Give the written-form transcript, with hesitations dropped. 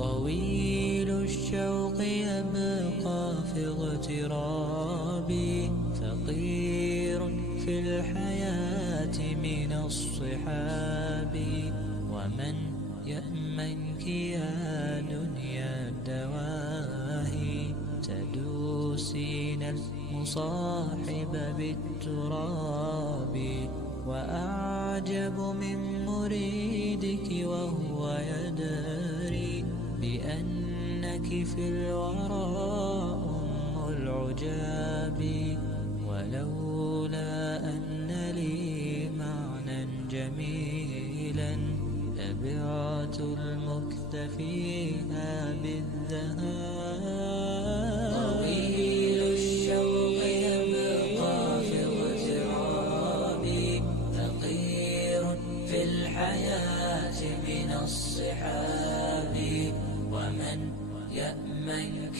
طويل الشوق يبقى في اغترابي، فقير في الحياة من الصحاب. ومن يأمنك يا دنيا الدواهي، تدوسين المصاحب بالتراب. وأعجب من مريدك وهو يدري بأنك في الورى أم العجاب. ولولا أن لي معنى جميلا لبعت المكث فيها بالذهاب. طويل الشوق يبقى في اغترابي، فقير في الحياة من الصحاب. ومن يأمنك